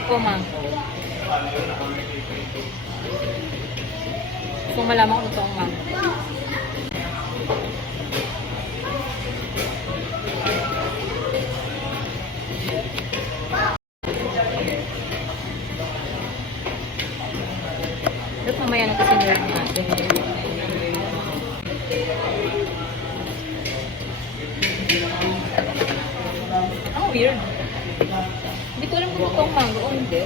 Choco mango. Kung malaman kung ito ang mango. Dapat mamaya na kasi nerd natin. Ang weird. Hindi ko alam kung ito ang mango o hindi.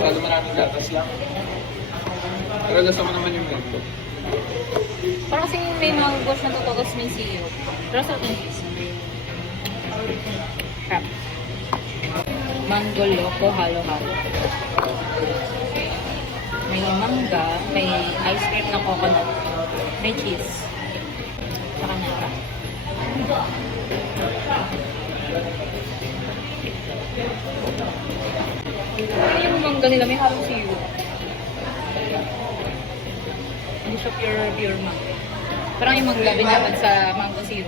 Lalo maraming gatas lang. Pero gusto ko naman yung mango. Parang kasi may mango na totoo tapos may siyo. Pero sa akin, crap. Mango loco halo-halo. May mangga, may ice cream na coconut, may cheese, saka nata. Yung mangga nila may halong siyo. Hindi siya pure mango. Parang yung mangga binabad sa mango syrup.